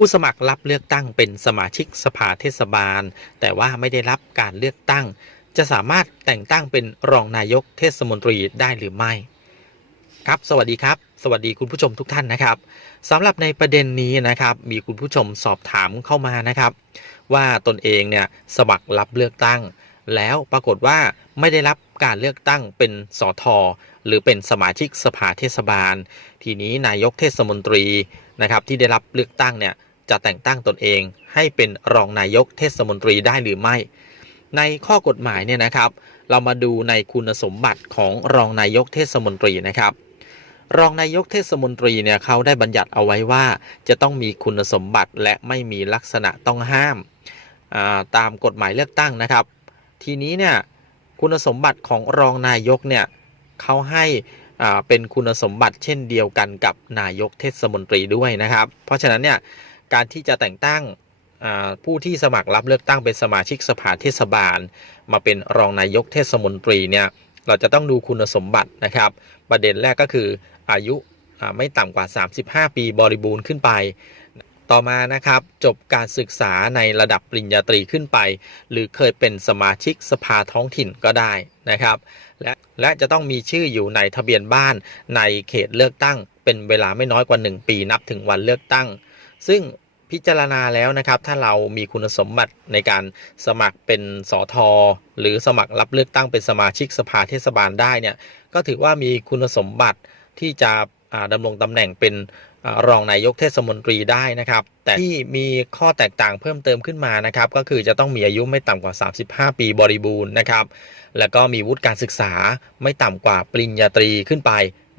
ผู้สมัครรับเลือกตั้งเป็นสมาชิกสภาเทศบาล แต่ว่าไม่ได้รับการเลือกตั้ง จะสามารถแต่งตั้งเป็นรองนายกเทศมนตรีได้หรือไม่ ครับ สวัสดีครับ สวัสดีคุณผู้ชมทุกท่านนะครับสำหรับในประเด็นนี้นะครับ มีคุณผู้ชมสอบถามเข้ามานะครับ ว่าตนเองเนี่ยสมัครรับเลือกตั้ง แล้วปรากฏว่าไม่ได้รับการเลือกตั้งเป็นสอทอหรือเป็นสมาชิกสภาเทศบาล ทีนี้นายกเทศมนตรีนะครับที่ได้รับเลือกตั้งเนี่ย จะแต่งตั้งตนเองให้เป็นรองนายกเทศมนตรีได้หรือไม่ ในข้อกฎหมายเนี่ยนะครับ เรามาดูในคุณสมบัติของรองนายกเทศมนตรีนะครับ รองนายกเทศมนตรีเนี่ยเขาได้บัญญัติเอาไว้ว่า จะต้องมีคุณสมบัติและไม่มีลักษณะต้องห้ามาตามกฎหมายเลือกตั้งนะครับ ทีนี้เนี่ยคุณสมบัติของรองนายกเนี่ยเขาให้เป็นคุณสมบัติเช่นเดียวกันกับนายกเทศมนตรีด้วยนะครับ เพราะฉะนั้นเนี่ย การที่จะแต่งตั้งผู้ที่สมัครรับเลือกตั้งเป็นสมาชิกสภาเทศบาล มาเป็นรองนายกเทศมนตรีเนี่ยเราจะต้องดูคุณสมบัตินะครับ ประเด็นแรกก็คืออายุไม่ต่ำกว่า 35 ปีบริบูรณ์ขึ้นไป ต่อมานะครับจบการศึกษาในระดับปริญญาตรีขึ้นไป หรือเคยเป็นสมาชิกสภาท้องถิ่นก็ได้นะครับและและจะต้องมีชื่ออยู่ในทะเบียนบ้านในเขตเลือกตั้ง เป็นเวลาไม่น้อยกว่า 1 ปีนับถึงวันเลือกตั้ง ซึ่งพิจารณาแล้วนะครับ ถ้าเรามีคุณสมบัติในการสมัครเป็นสอทอหรือสมัครรับเลือกตั้งเป็นสมาชิกสภาเทศบาลได้เนี่ยก็ถือว่ามีคุณสมบัติที่จะอ่าดำรงตำแหน่งเป็นรองนายกเทศมนตรีได้นะครับ แต่ที่มีข้อแตกต่างเพิ่มเติมขึ้นมานะครับ ก็คือจะต้องมีอายุไม่ต่ำกว่า 35 ปีบริบูรณ์นะครับ แล้วก็มีวุฒิการศึกษาไม่ต่ำกว่าปริญญาตรีขึ้นไป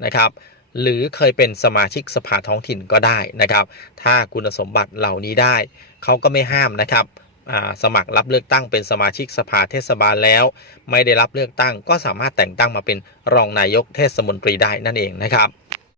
นะครับ หรือเคยเป็นสมาชิกสภาท้องถิ่นก็ได้นะครับ ถ้าคุณสมบัติเหล่านี้ได้ เขาก็ไม่ห้ามนะครับสมัครรับเลือกตั้งเป็นสมาชิกสภาเทศบาลแล้ว ไม่ได้รับเลือกตั้งก็สามารถแต่งตั้งมาเป็นรองนายกเทศมนตรีได้นั่นเองนะครับ